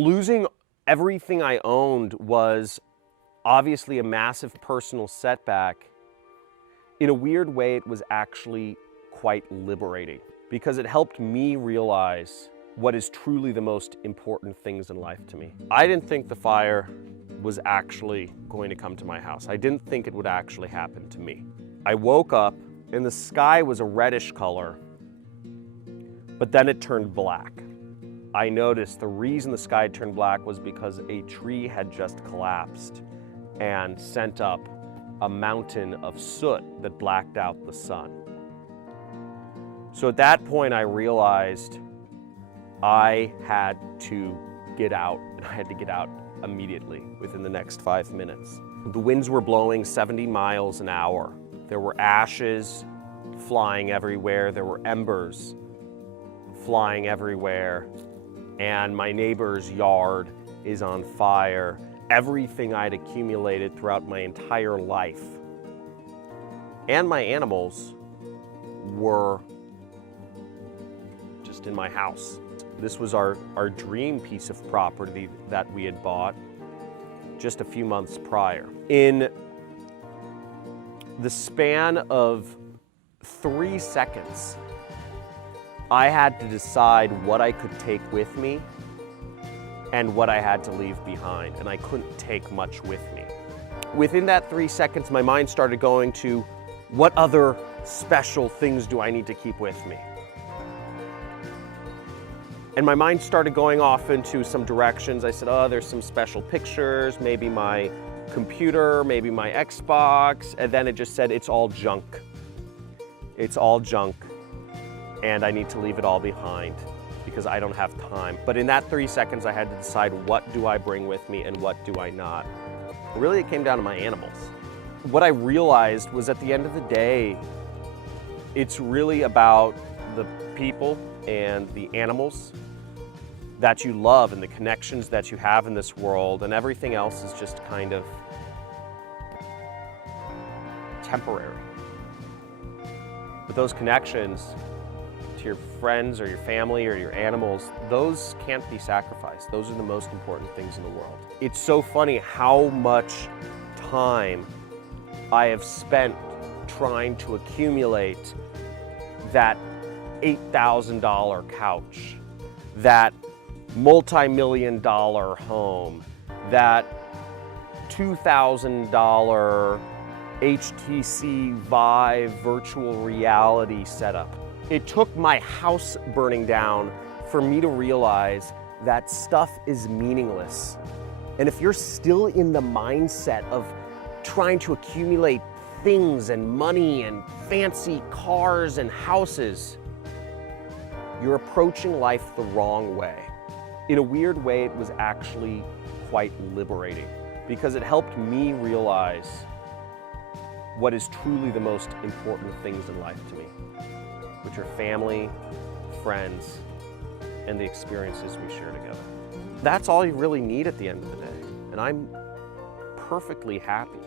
Losing everything I owned was obviously a massive personal setback. In a weird way, it was actually quite liberating because it helped me realize what is truly the most important things in life to me. I didn't think the fire was actually going to come to my house. I didn't think it would actually happen to me. I woke up and the sky was a reddish color, but then it turned black. I noticed the reason the sky turned black was because a tree had just collapsed and sent up a mountain of soot that blacked out the sun. So at that point I realized I had to get out, and I had to get out immediately within the next 5 minutes. The winds were blowing 70 miles an hour. There were ashes flying everywhere. There were embers flying everywhere. And my neighbor's yard is on fire. Everything I'd accumulated throughout my entire life and my animals were just in my house. This was our dream piece of property that we had bought just a few months prior. In the span of 3 seconds, I had to decide what I could take with me and what I had to leave behind, and I couldn't take much with me. Within that 3 seconds, my mind started going to, what other special things do I need to keep with me? And my mind started going off into some directions. I said, oh, there's some special pictures, maybe my computer, maybe my Xbox, and then it just said, it's all junk. It's all junk. And I need to leave it all behind because I don't have time. But in that 3 seconds, I had to decide what do I bring with me and what do I not. Really, it came down to my animals. What I realized was at the end of the day, it's really about the people and the animals that you love and the connections that you have in this world, and everything else is just kind of temporary. But those connections to your friends or your family or your animals, those can't be sacrificed. Those are the most important things in the world. It's so funny how much time I have spent trying to accumulate that $8,000 couch, that multi-million-dollar home, that $2,000 HTC Vive virtual reality setup. It took my house burning down for me to realize that stuff is meaningless. And if you're still in the mindset of trying to accumulate things and money and fancy cars and houses, you're approaching life the wrong way. In a weird way, it was actually quite liberating because it helped me realize what is truly the most important things in life to me, which are family, friends, and the experiences we share together. That's all you really need at the end of the day, and I'm perfectly happy